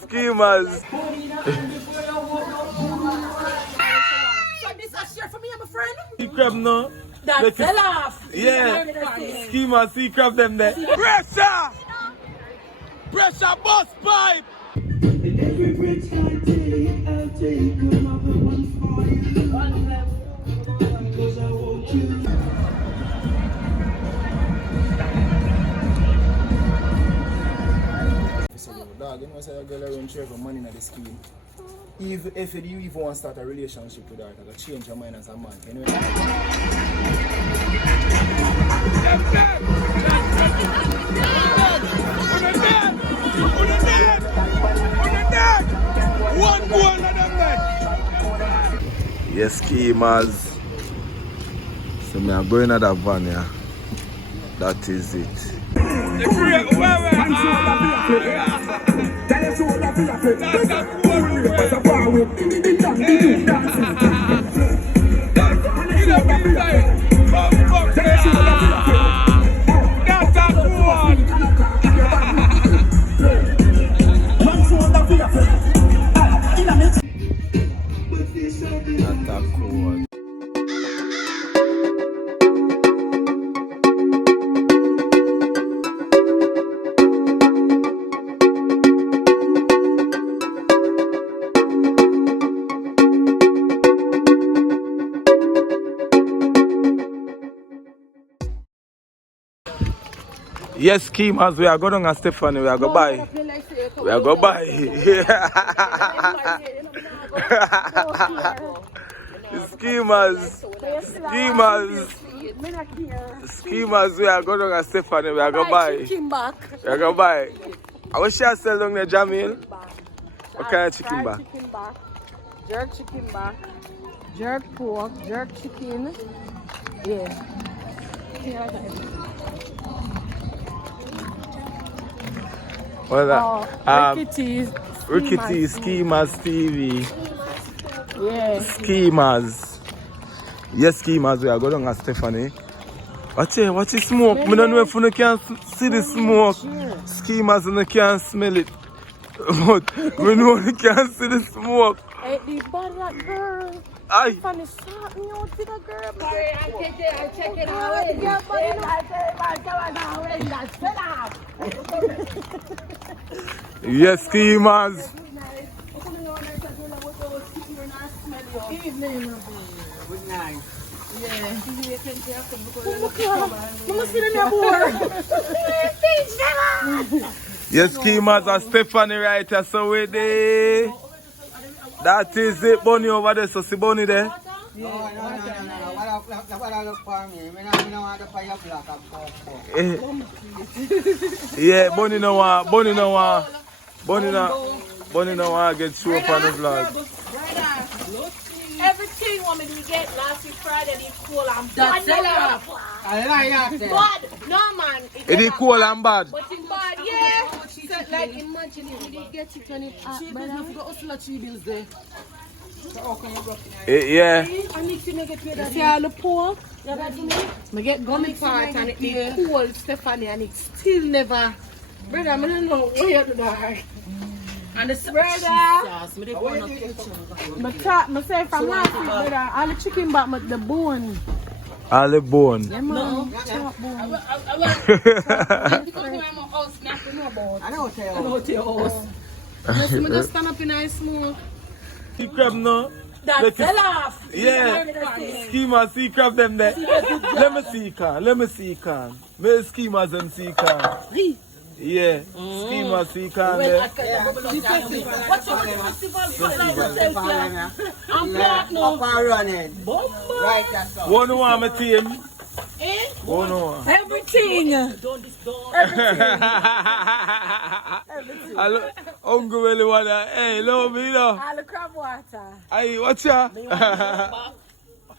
Schemers. This a share for me, I'm a friend. See crab no? That's sell off. Yeah. Schemers, see crab them there. Pressure! Pressure bus pipe! Every bridge I take, I'll take another one for you. Because I want you. Dog, you know, say a girl around share for money in the scheme. If you even want to start a relationship with her, it'll change your mind as a man. Anyway. One goal of them men. Yes, schemers. So me are going at that van here. That is it. Yes, schemers, we are going to Stephanie, we are going to buy. We are going to buy. Schemers, we are going to Stephanie, we are going to buy. We are going to buy. I wish you sell down there, Jamil. What kind of chicken back? Jerk chicken back. Jerk pork. Jerk chicken. Yeah. What's that? Rickety Schemers TV. Yeah. Schemers. Yes, schemers, we are going to Stephanie. What's the smoke? I don't know if you can see the smoke. Schemers and you can't smell it. But we know you can't see the smoke. Hey, the bad that girl. Aye. Funny shot me out with a girl. Sorry, I'll check it out. Yes, schemers. Good night. Yes, schemers are Stephanie right here, so we there. That is it, Bonnie over there, so see Bonnie there. No. What I look for me? I don't want to pay up like a Yeah, Bonnie no want get show up on the vlog. Everything woman we get last week Friday is cool and bad. I like that. Bad. No man. It is cool and bad. But in bad, yeah. So, like imagine if we did get it when it hot. But I forgot also 3 bills there. Yeah. I need to make it with that. See all the pork? You got to me? I get gummy part and it be cold, Stephanie, and it still never. Brother, I don't know where you do that. And the brother, I say from last week, brother, all the chicken back, but the bone. All the bone. Yeah, man. Chop bone. I don't tell you. Just stand up in a smoke. See crab no? That sell off. Yeah. Schemers, see crab them there. Let me see can. May schemers and see can. Yeah. Schemers see can there. What's the festival? I'm black now. Right, that's all. One want my team. One want. Everything. Hello, hungry really wanna. Hey, love me though. All the crab water. Hey, what's ya?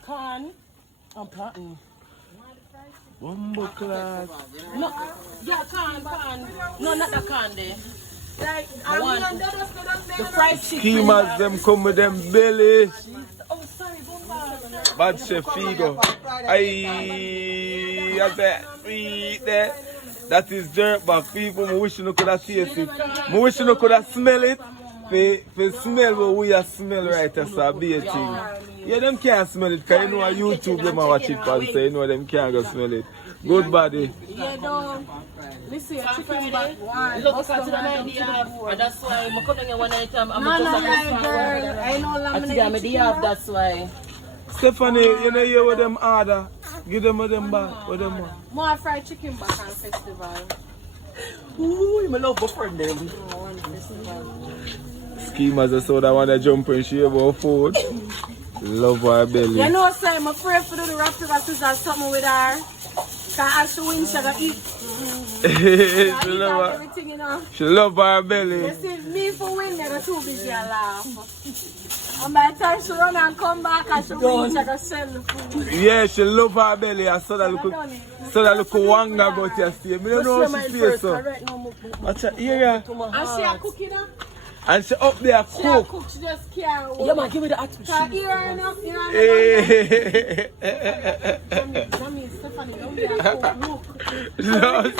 Corn and plantain. Bumbo class. No, yeah, corn. No, not the corn there. Like, I want the fried chicken. Schemers them come with them belly. Oh, sorry, Bumba. Bad chef Figo. Aye, I said, eat that. That is jerk back, people. I wish you could have tasted it. I wish you could have smell it. For smell what we are smell right as a beer thing. Yeah, them can't smell it because you know on YouTube them watch it and say you know them can't go smell it. Good body. Yeah, no. Listen, chicken back one. Look at the idea, and that's why I'm coming here one item. I'm No, just girl. I know I'm laminated. that's why. Stephanie, you know hear what them order. Give them what them back. What them want. More fried chicken back on festival. Ooh, my love friend them. On festival. Schemas are so that want to jump and share about food. Love her belly. You know, say I'm afraid to do the rap paper scissors or something with her. Because as she wins, she gonna eat. She love her. Everything, you know. She love her belly. You see, me for win, they're too busy and laugh. And by the time she run and come back and she win, she gonna sell the food. Yeah, she love her belly. I saw that look wanga about yesterday. I don't know how she feels so. Watch her ear. And she a cooking now? And she up there She a cook. cook, she just can't Yeah, man, give me the hot Her ear enough, you know. Mommy, Stephanie, don't be a cook. Look.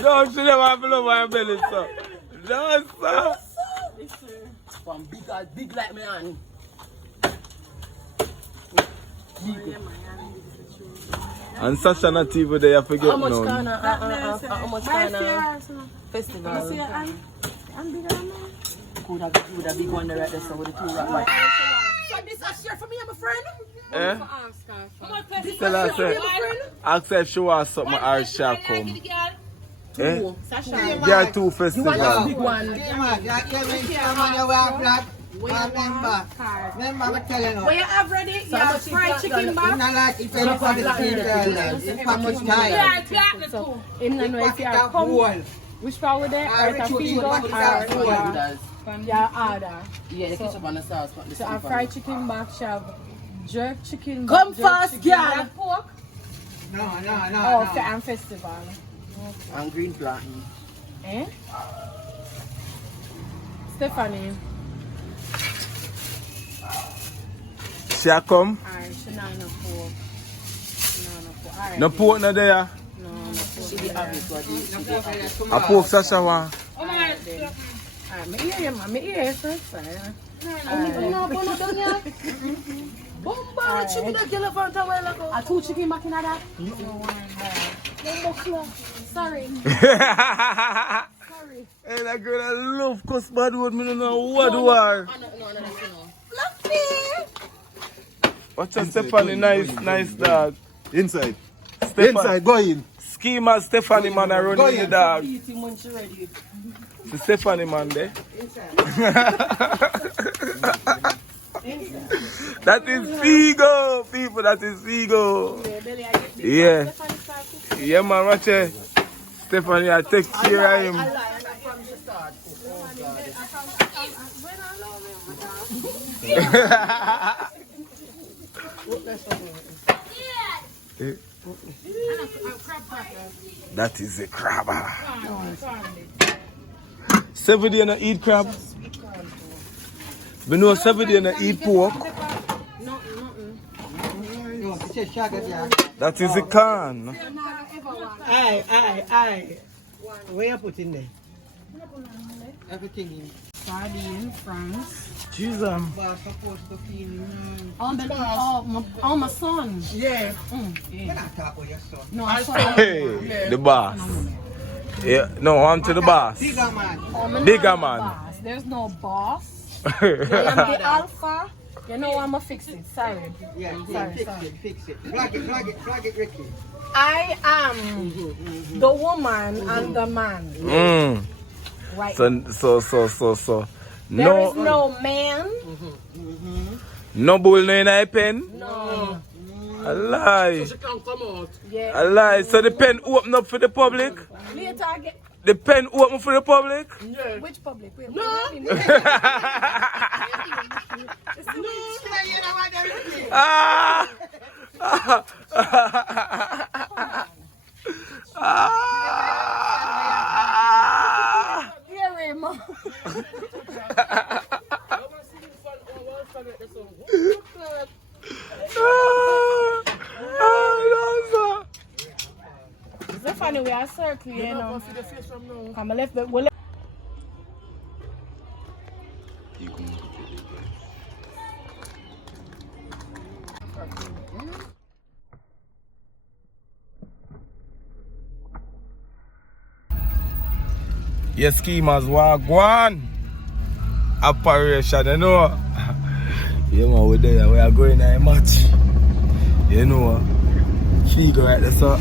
No, she never have love her belly, so. No, sir. From big like me, honey. And Sasha not even there, I forget How much now. kind of festival? I'm bigger than me. Could have big one right there, so with the two right. So this a share for me, I'm a friend. Eh? This Tell her, say, ask her if she wants something or she'll come. Eh? There are two festivals. Big one. What you have ready? You have fried chicken back? Him not know if you are come. Which part with there? Or if you feed up or your order. Yeah, the ketchup and the sauce. So a fried chicken back, she have jerk chicken. Come jerk fast, chicken. girl. You have pork? No. Oh, for an festival. And green plant. Eh? Stephanie. She'll come? Alright, she not enough pork. Alright. No pork no there. No, no pork. A pork Sasha want. Alright, me hear you, man. Me hear you first. Bomba, chicken that kill a front a while ago. A two chicken back in that? Sorry. Sorry. Hey, that girl I love cuss bad word. Me don't know what do are. No. Watch out, Stephanie, nice dog. Inside. Stephanie. Inside, go in. Schema Stephanie man are running the dog. Eat him when she ready. The Stephanie man there. That is Figo, people. That is Figo. Yeah. Yeah, man. Watch it. Stephanie, I take care of him. That is a crabber. 7 days not eat crab. We know 7 days not eat pork. That is a can. Aye. Where you put in there? Everything in. Sardine, France. Jesus. Oh, my son. Yeah. No, I saw Hey, the boss. Yeah, no, on to the boss. Bigger man. Bigger man. boss. There's no boss. I am the alpha. You know I'ma fix it. Sorry. Yeah, fix it. Flag it, Ricky. I am the woman and the man. Right. So. There is no man. No bull no in a pen. No. A lie. She can't come out. Yeah. A lie. So the pen open up for the public. Later I get. The pen open for the public. Yeah. Which public? Wait, No. Ah! Here we go. Stephanie, we are circle, you know. Don't see the face from now. Come left the well. Yes, schemers, wagwan. Operation, you know. Yeah, man, we're there. We are going to a match. You know. Figure right there, so.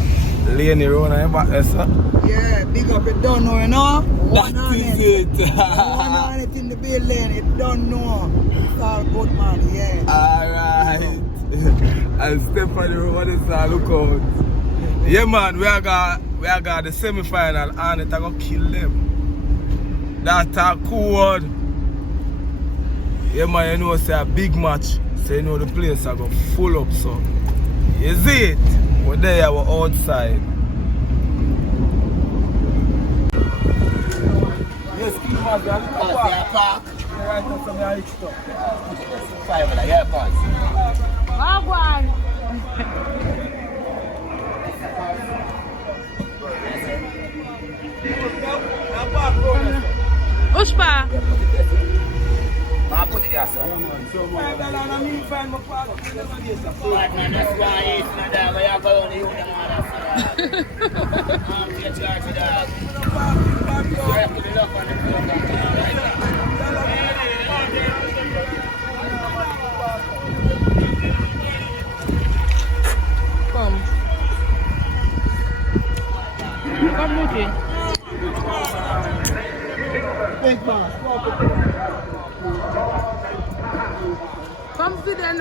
Lane around and back there, so. Yeah, big up, it don't know, you know? That is it. One on it in the building, it don't know. It's all good, man, yeah. Alright. And Stephanie over this now, look out. Yeah, man, we are got the semi-final and it's going to kill them. That's a cool word. Yeah, man, you know, it's a big match. So, you know, the place are going to full up, so. You see it? We're there, we're outside. Yes, keep on the park. Right now, from the rich stuff. 5 like, yeah, boss. Wagwan. Ushpa. I put it there, sir. $5 and me find my father. $5 that's why it's not that way I go on the youth and all that stuff. I'm going to charge for that. So I put it up on the program. Come with you. Big man. Come sit down.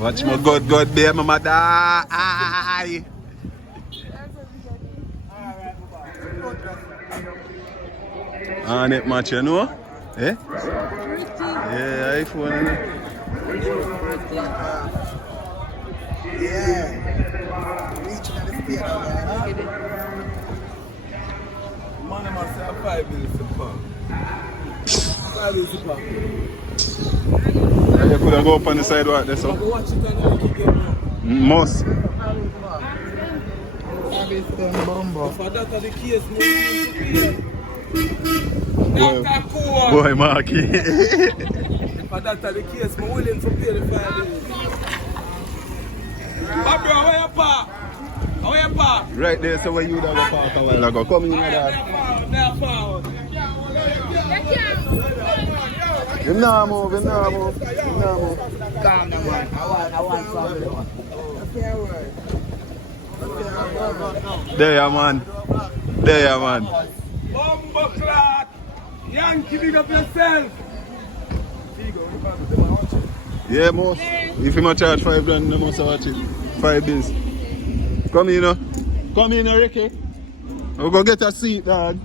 Watch my good bear, mama die. Arnett match, you know? Eh? Yeah, iPhone, you know? Yeah. Reaching at the speed. Man, I must have 5 minutes to pump. 5 minutes to pump. You could have go up on the side right there, so. Watch it and you keep going. Must. If that are the case, Boy, Marky. If that are the case, I'm willing to pay the 5 minutes. But bro, where you park? Where you park? Right there, so where you would have a park a while ago. Come in with that. Him nah move. Calm down, man. I want something. There you man. Bumbleclot! Yankee, big up yourself! Yeah, most. If you must charge $5, you must watch it. 5 bills. Come in, Ricky. We'll go get a seat, dog.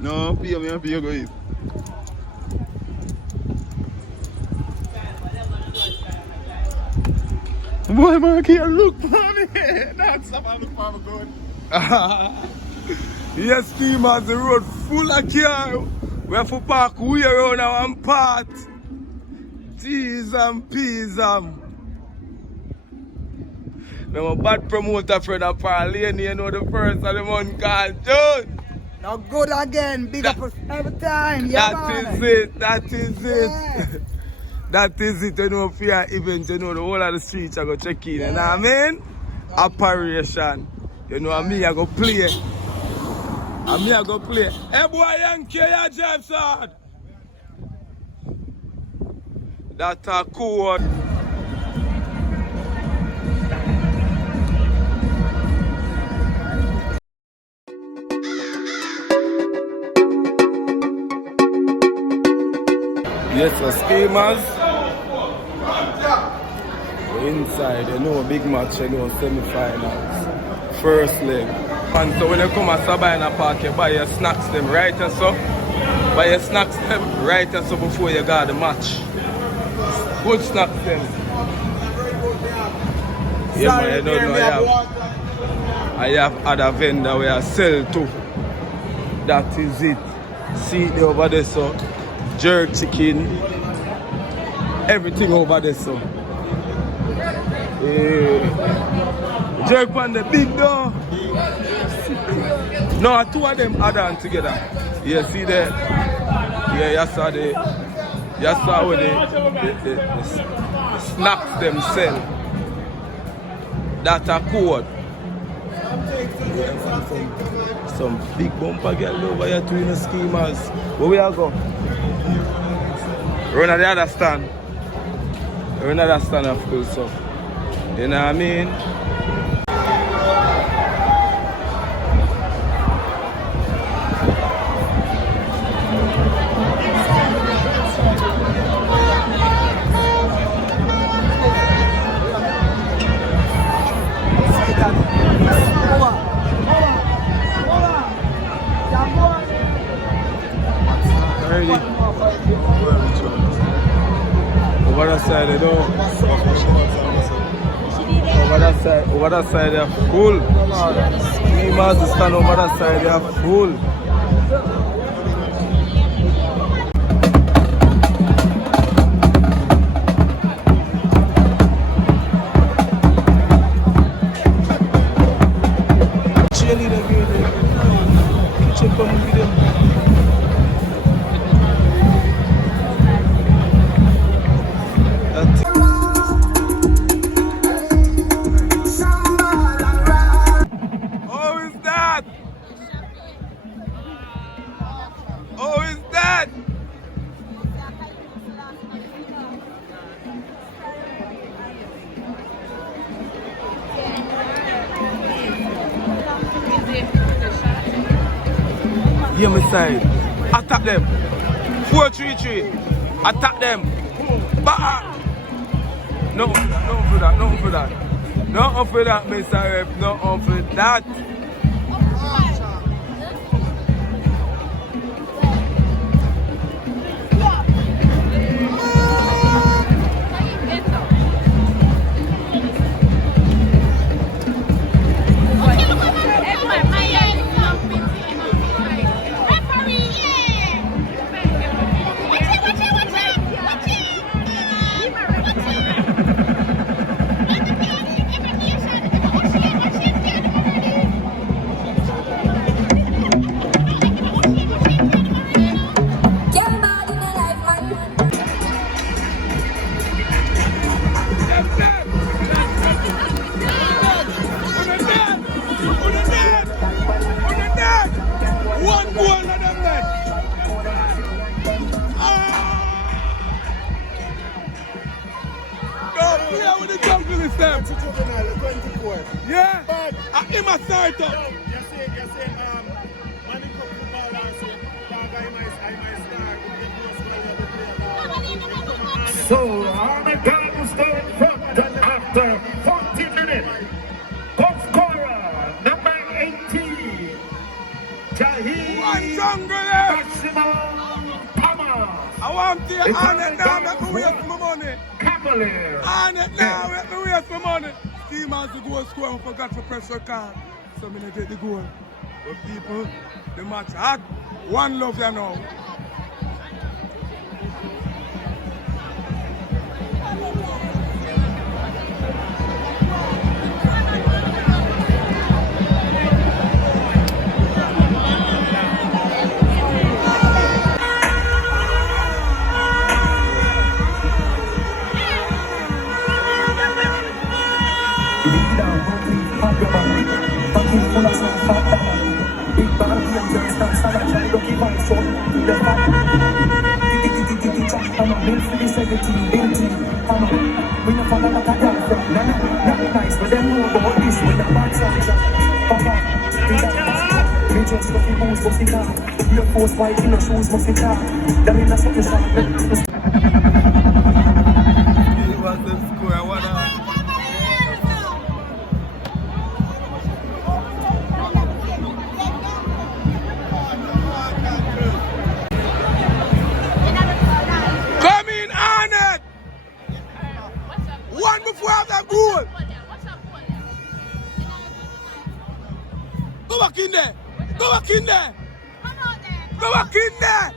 No, pay me, go eat. Boy, Marky, look for me. That's about the farm going. Yes, schemers, the road full of cars. We have to park way around our part. Jeez and peas. Now a bad promoter friend of Parlene, you know the first of the month called June. Now good again, big up every time. That is it. Yeah. That is it, you know, for your event, you know, the whole of the streets are going to check in, you know what I mean? Operation. You know, and me, I go play. Hey boy, Yankee, you drive hard. That's a cool one. Yes, so schemers. We're inside, you know, big match, you know, semi-finals. First leg. And so when you come at Sabina Park, you buy your snacks them right and so. Before you got the match. Good snacks them. Yeah, man, you don't know, I have other vendor where I sell to. That is it. See it over there, so. jerk chicken, everything over there, so. Yeah. Jerk on the big door. No, two of them add on together. Yeah, see there? Yeah, you saw where the snacks them sell. That's a code. Some big bumper girl over here to the schemers. Where we are go? Run at the other stand. Run at the other stand, of course. So. You know what I mean? Over that side, they don't. Over that side, they are full. Schemers stand over that side, they are full. Cheerleader girl, kitchen come with them. Hear me side. Attack them. 4-3-3. Attack them. Bah! No for that. No for that, Mr. Rep. No for that. Yeah, I'm in my side up. So, Arnett can stay in front after 40 minutes. Top scorer, number 18, Maximum Thomas. I want to Arnett now, let me waste my money. Cavalier. Arnett now, let me waste my money. Schemers the goal score, I forgot to press the card. So I'm going to get the goal. But people, the match hot. One love you now. Go back in there. Go back in there. Go back in there.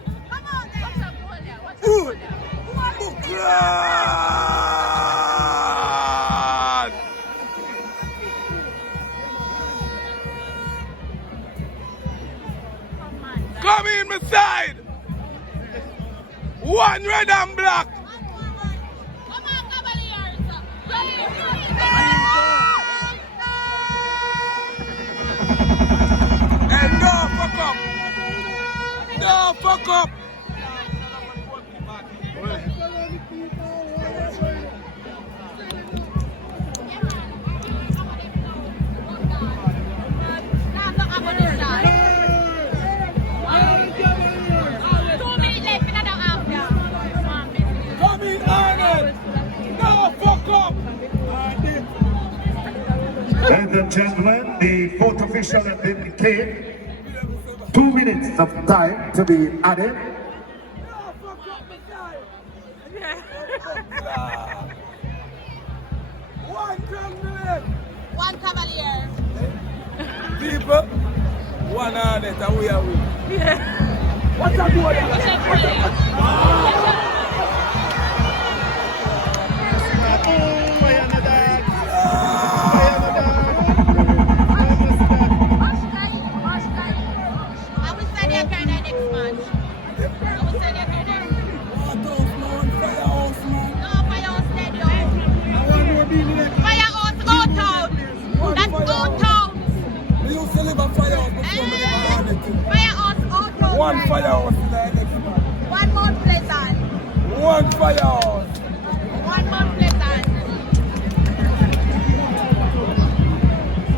God! Come in my side! One red and black! Come on, Cavaliers! Hey, no fuck up! No fuck up! Come in, Arnett! No fuck up! Ladies and gentlemen, the fourth official has indicated 2 minutes of time to be added. One Cavalier. People, one Arnett and we are with. What's up, boy? I will send you a card next match. I will send you a card. No, Firehouse Stadium. Firehouse Old Town. That's Old Town. We used to live at Firehouse before we got Arnett. Firehouse Old Town. One Firehouse in the next man. One Mount Pleasant. One Firehouse. One Mount Pleasant.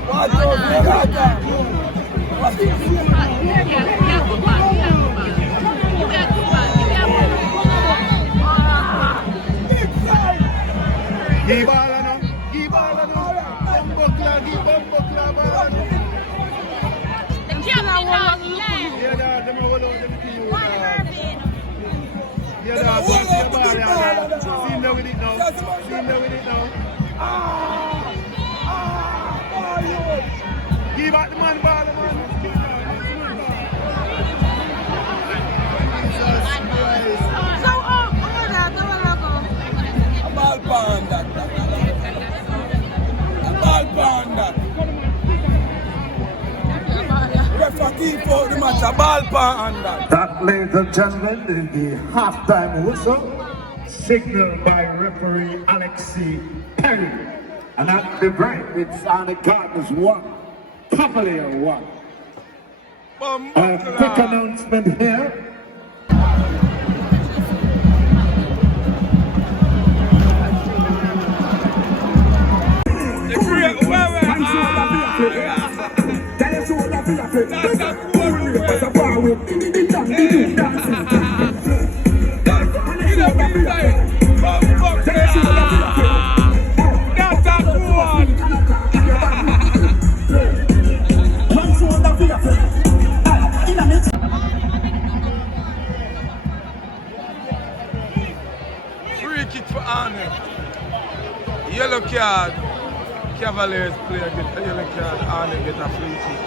What else we got there? Give all of them. Give all of them. Bumbuckler, give bumbuckler, ball of them. The champion dog left. Yeah, dog, them hold on them to you, One dog. Irving. Yeah, dog, go and see the ball, yeah. See him there with it now. See him there with it now. Give back the man ball, man. So, A ball pound that. A ball pound that. Referee keep out the match. A ball pound that. That, ladies and gentlemen, is the halftime whistle, signaled by referee Alexi Perry. And at the break, it's Arnett Gardens 1, Cavalier 1. A quick announcement here. Free kick for Arnett. Yellow card. Cavaliers player get a yellow card. Arnett get a free kick.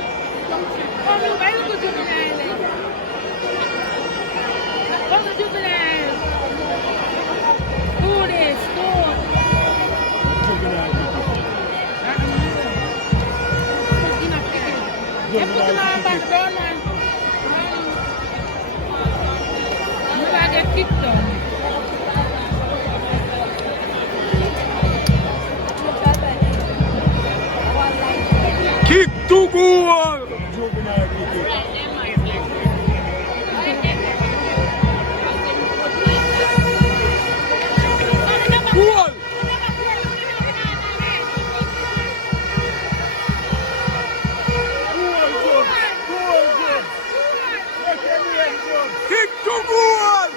Kick to goal! Goal! Kick to goal!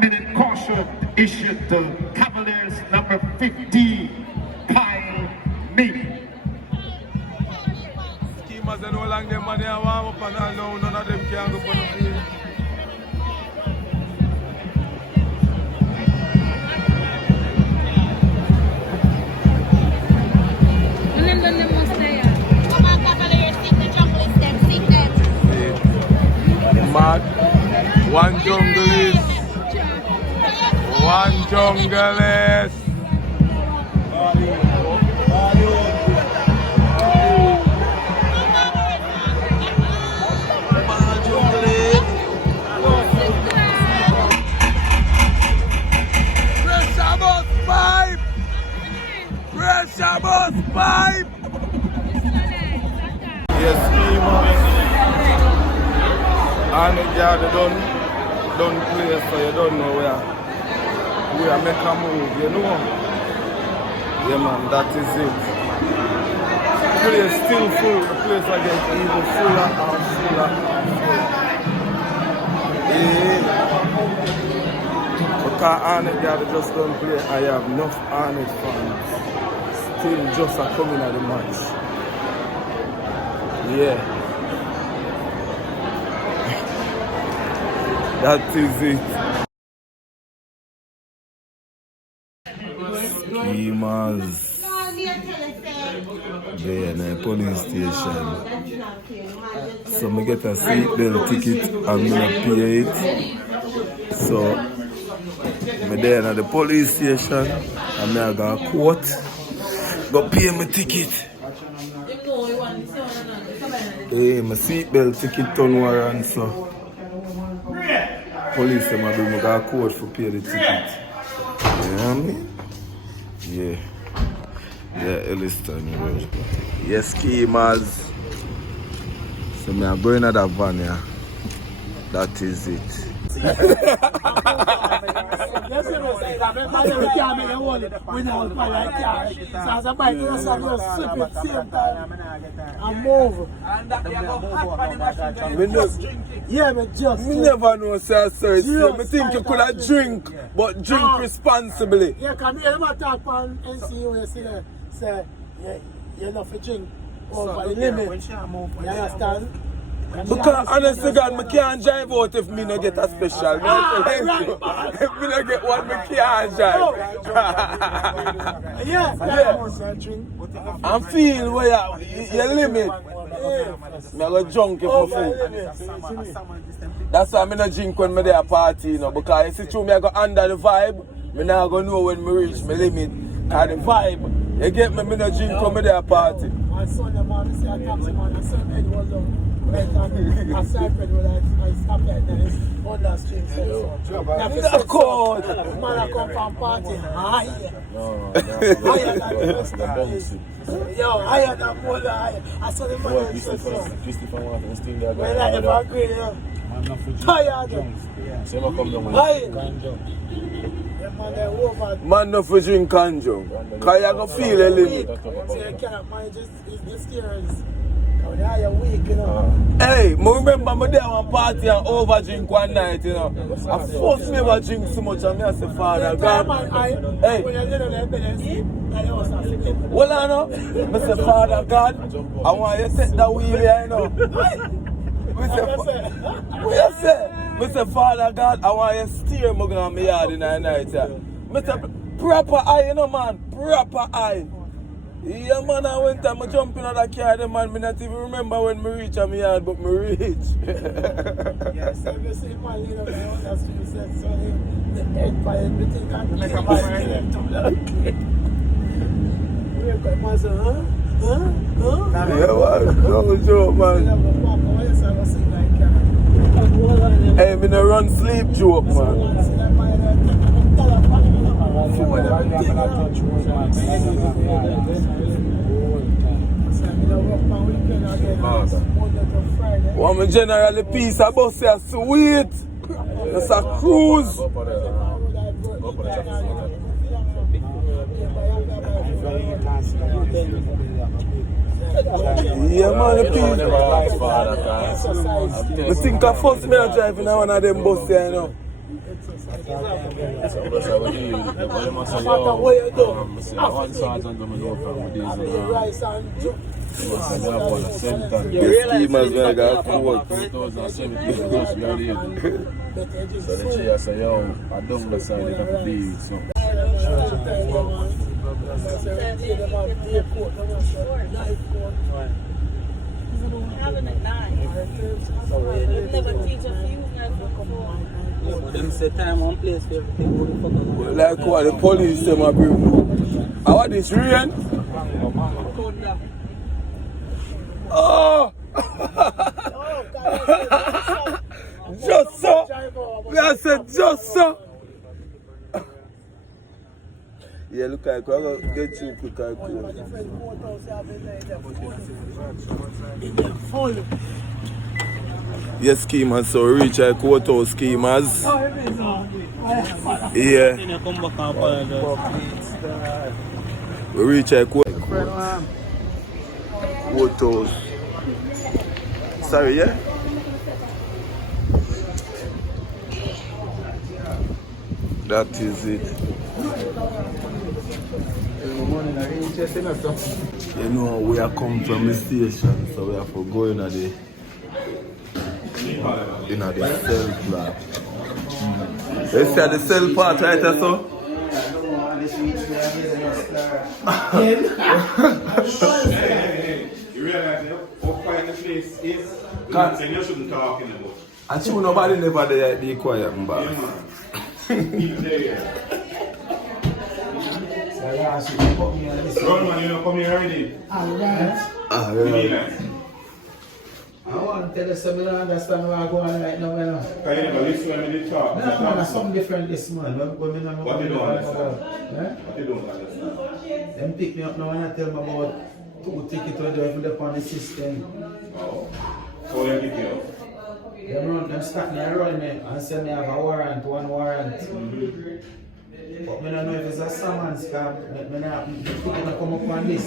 Minute caution issued to Cavaliers number 15, Kyle Mead. Schemas and no long them money are warm up and all now, none of them can go for the field. And then they must say, come on, Cavalier, sing the jungle step, sing that. Mad. One jungle is. One jungle is. Pressure bus pipe! Yes, Schemas. Arnett yard done play, so you don't know where we are make a move, you know? Yeah man, that is it. The place still full, the place again even fuller and fuller and fuller. Yeah. Because Arnett yard just don't play, I have enough Arnett fans. Still just a coming at the match. Yeah. That is it. Schemas. There in the police station. So I get a seatbelt ticket and I pay it. So I'm there at the police station and I got a quote. Go pay my ticket. Hey, my seatbelt ticket on warrant, so police them a bring me got a code for pay the ticket. You know what I mean? Yeah. Yeah, Elliston Road. Yes, Schemas. So me are going at that van here. That is it. Me never know, sir. I think you could have drink, but drink responsibly. Yeah, can you ever talk on NCU yesterday? Say, you're not for drink over the limit. You understand? Because honestly God, I can't drive out if me not get a special. If me not get one, I can't drive. Yeah. I'm feeling where you limit. I'm going to drink for food. That's why I don't drink when I'm there party, you know, because you see, I go under the vibe, I'm not going to know when I reach my limit. And the vibe, you get me, I don't drink when I'm there party. My son, the man, say I taxi man, I said, Ed was on. I started when I stopped at the Honda Street. Of course. Man, I come from party higher. Higher than the rest of the place. Yo, higher than more than higher. I saw the man in the when I ever agree, you know. Tired. Man, no for drink and jump. Because you go feel a limit. So you cannot manage the steers. Weak, you know. Hey, I remember me there one party and over drink one night, you know. I first never drink so much and I say, Father God. Hey. Well, I know. I say, Father God, I want you to take that wheel here, you know. I say, Father God, I want you to steer me on my yard in the night. I say, proper eye, you know, man. Proper eye. Yeah, man, I went and I jump in that car, the man, I not even remember when I reach my yard, but I reach. Yes, so you see, man, you know, that's what you said, so the egg by everything can make a man. Man say, huh? Yeah, man, no joke, man. Hey, me no run sleep joke, man. Well, me generally piece of bus here sweet. It's a cruise. Yeah, man, the piece. I think I first me driving on one of them buses here, you know. The schemers when I got caught. 2017, so the chair say, yo, I don't listen, they have to leave. So. Having a knife. Never teach a few Them say time and place for everything. Like what the police say my bring. How are this rain? Oh! Just so. I said just so. Yeah, look like I'm going to get you quick and cool. Yes, schemers, so we reach our courthouse, schemers. Yeah. We reach our courthouse. Sorry, yeah? That is it. You know, we are come from the station, so we have to go in the cell part. You see the cell part right there, so? You realize how quiet the place is? You shouldn't talk in the bush. Actually, nobody never there be quiet, but. Run man, you know, come here already. Alright. Ah, Yeah. I want to tell you something, I don't understand where I'm going right now. Can you never listen when we talk? No, man, there's something different this man. What you don't understand? What you don't understand? Them pick me up now and I tell me about 2 tickets when they have on the system. Oh. So they pick you up? Them start me and run me and say me have a warrant, 1 warrant. But I don't know if it's a summons scam. I don't come up on this.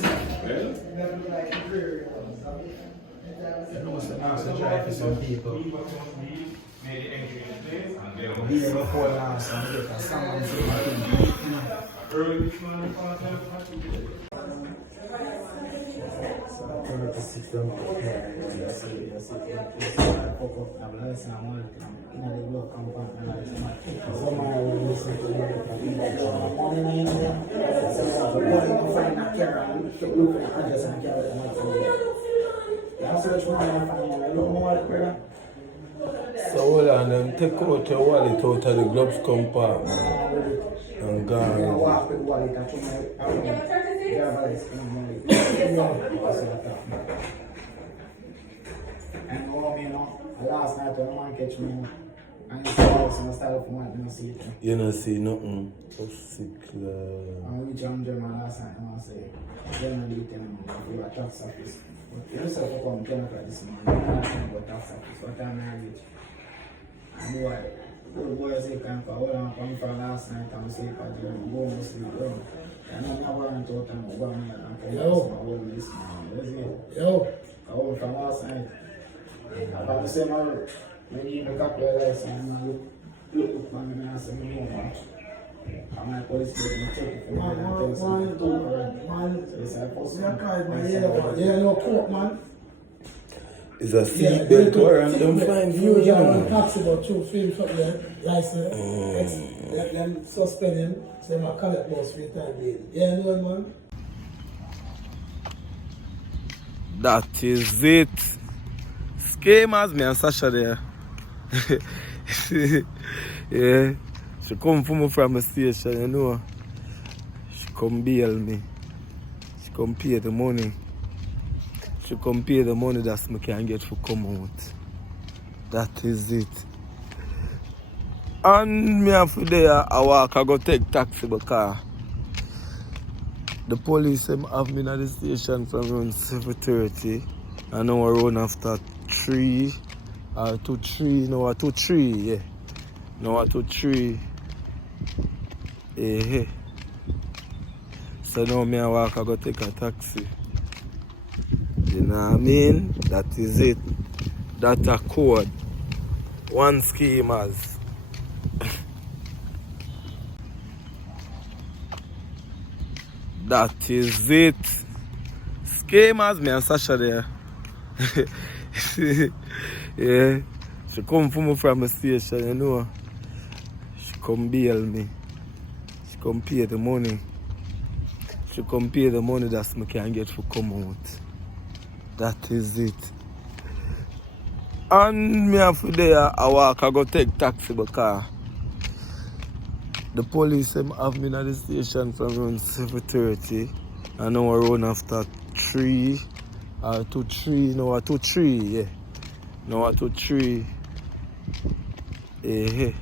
You know what's the answer drive for some people. Here before last and get a summons. So hold on, them take out your wallet out of the gloves compartment and gone. Last night when man catch me, and I started from one, see it. You don't see nothing. So sick. I reach German last night and I say, then I leave them for a tax office. But you also come 10 o'clock this morning, I'm not talking about tax office. What time I reach? And boy say, can't hold on, come from last night and say, go and sleep. And I'm not going to talk and go and hold this morning. Yo! I hold from last night. About the same hour, when you make up your lights and look man and I say, no man. And my police station check it for me and tell something to man. So they say, I post man. Yeah, no court man. It's a seatbelt warrant, don't find you. You have a taxi about 2 films up there, license. Let them suspend him, say my collect boss 3 times daily. Yeah, no man. That is it. Schemers, me and Sasha there. Yeah. She come for me from the station, you know. She come bail me. She come pay the money. She come pay the money that me can get for come out. That is it. And me after there, I walk, I go take taxi because the police have me at the station from around 7:30. And now I run after 3 or 2-3, no, 2-3, yeah. No, 2-3. Eh. So now me I walk, I go take a taxi. You know what I mean? That is it. That's a code. 1 schemers. That is it. came as me and Sasha there. Yeah. She come for me from the station, you know. She come bail me. She come pay the money. She come pay the money that me can get for come out. That is it. And me have there I walk, I go take taxi because the police have me at the station from around 7:30 and now I run after 3 or 2-3, no, 2-3, yeah. No, 2-3. Hey.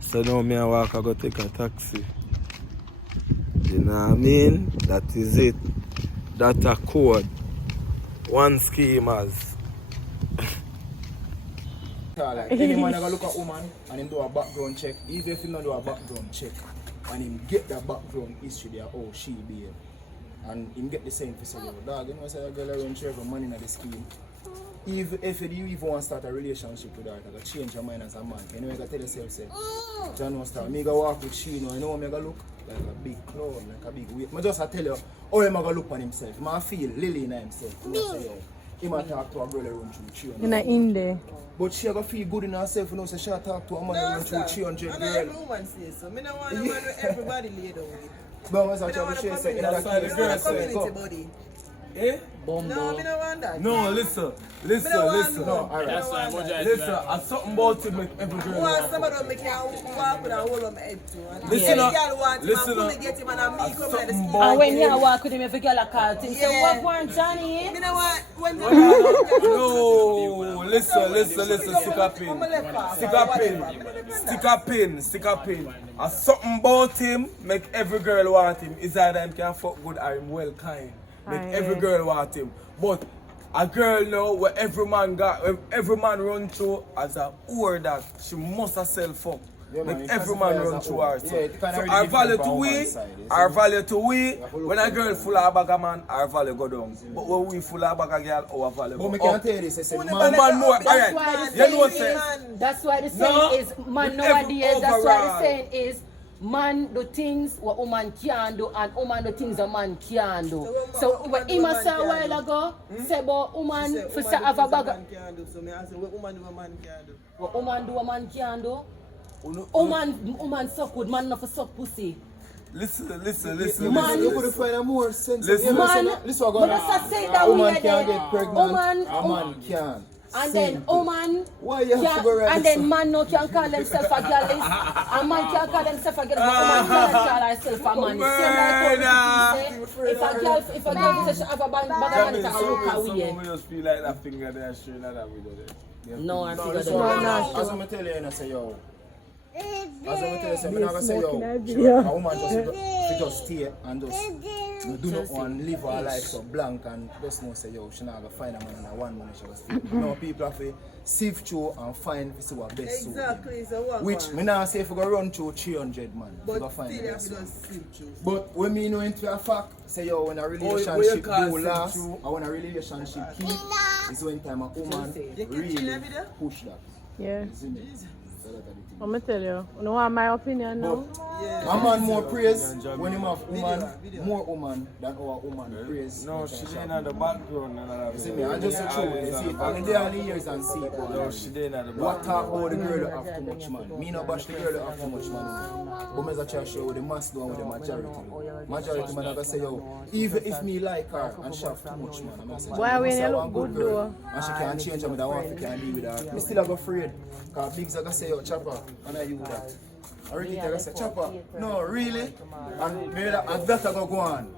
So now me I walk, I go take a taxi. You know what I mean? That is it. That's a code. One schemers. Like, any man gonna look at woman and him do a background check, even if he don't do a background check, and him get the background history there, oh she be here. And him get the same for say, dog, you know say a girl around here for money in the scheme. Even if you even want to start a relationship with her, you gotta change your mind as a man. You know you gotta tell yourself, say, John was start. Me go walk with she, you know how me go look? Like a big clown, like a big weight. I just tell you how he go look on himself. I feel Lily in himself. I say, yo, he might talk to a girl around 300. In there. But she gonna feel good in herself, you know, so she talk to a man around 300 girl. Every woman says so. I don't want to man with everybody laid out with. But what's that she say? That's why the girl say, Eh? no, I don't want that. No, listen. No, alright. That's why Listen, I something about to make every girl Want somebody to make you walk with a hole on my head too. And Listen the up. girl want him Listen and up. fully get him and I make him like the something skin. And when you walk with him, if you get a call, him say, Yeah. what want Johnny? You know what? When the No, listen, stick a pin. And something about him make every girl want him. Is either him can fuck good or him well kind. Make every girl want him. But a girl now where every man run through as a whore that she must herself fuck. Yeah, man, Make every man run through her. So, Yeah, it kinda so really our value different to from we, one side, you our see. value to we, when a girl full of a bag of man, our value go down. But when we full of a bag of girl, our value But me go can up. tell you this, I say, Oh man, man, no, That's why alright. the You know saying say, is, that's why the No, saying is, man with every nowadays, that's why overall. the saying is, man do things what woman can do and woman do things a man can do. So when him say a while ago, say about woman for say have a bag of So me ask him what woman do a man can do. what woman do a man can do. Woman suck good, man not for suck pussy. listen. Man. you could find a more sense. Listen. Man, Listen, but that's say that a we woman are can there. get pregnant, Woman, a man can. and then woman Why you have to go can, right and then man no can call himself a girl. A man can call himself a girl, but woman can't call herself a man. It's same like how people say, if a girl says she have a bag of money, it's a look away. Some just feel like that finger there straight like that with it. No, I figure As that. I'm tell you, I say, yo. As I'm tell you, I'm not say, yo. A woman just stay and just do not want to live her life so blank and just know say, yo, she not gonna find a man and a one money she just stay. No, people have to sift through and find to see what best suit them. Exactly, so what Which me not say if we go run through 300 man, we go but find still the you have best to one. just sleep through. But when me know into a fact, say yo, when a relationship do last, or when a relationship keep, is when time a woman really push that. Yeah. You see me? So that are the thing. I'm gonna tell you. You know what my opinion now? A man more praise when him have woman, more woman than our woman praise. No, she didn't have the background. You see me? I just the truth. You see, and they are the years and see. No, she didn't have the What background. talk about the girl that have too much man? Me not bash the girl that have too much man. But I try to show the mass down with the majority. Majority man are gonna say, yo, even if me like her and she have too much man, I'm gonna say, Why when you I look want good girl, though? and she can't change her with her wife, can't be with her. Me still have afraid. Cause Biggs are gonna say, yo, chopper, and I you that. I really tell her, say, chopper, no, really? And maybe that I go on.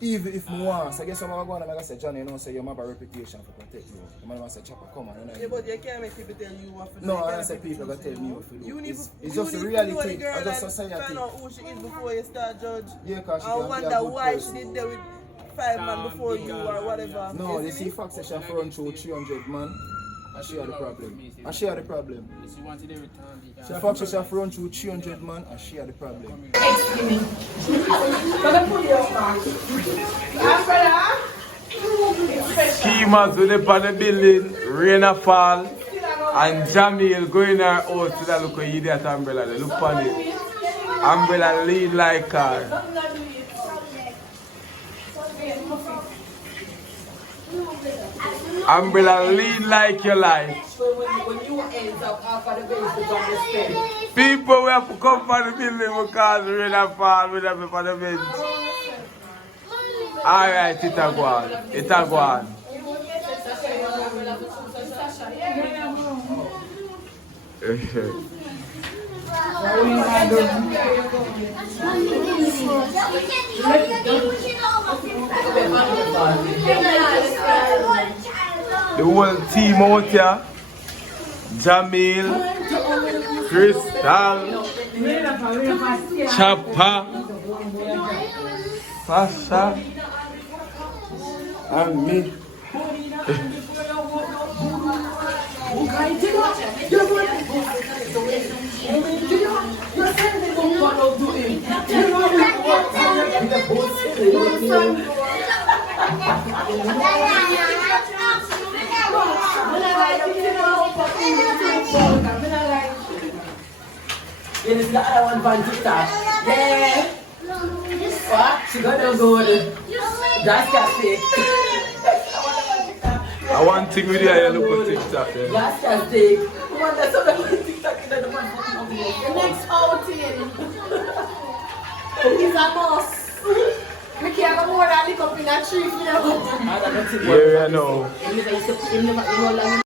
Even if I want, so I guess I'm going to go on and I say, Johnny, you know, say you have a reputation for protect you. The man say, chopper, come on. Yeah, but you can't make people tell you what to do. No, You I can't say make people that tell me what to do. You need It's you just the need to know the reality. girl I just and society. find out who she is before you start judge. Yeah, cause she I can be a wonder good why person. she did that with 5 man before you or whatever. No, you see, facts say she have run through 300 man. And she had the problem. And she had the problem. She facts say she have run through 300 man and she had the problem. Schemers with up on the building, rain a fall, and Jamil going her out to that look idiot umbrella. They look on it. Umbrella lead like her. Umbrella lead like your life. When you end up off of the base, you understand. People will have to come for the building because the rain and fall with them for the bench. Alright, it a go on. It a go on. The whole team out here. Jamil, Crystal, Chapa, Sasha, and me. Yeah, this is the other one from TikTok. Yeah. What? She got no good. Gas cafe. I want to with you, I look at TikTok. Gas cafe. One that's on TikTok in the one. Next outing. He's a boss. We can't go more than lick up in a tree. Yeah, I know.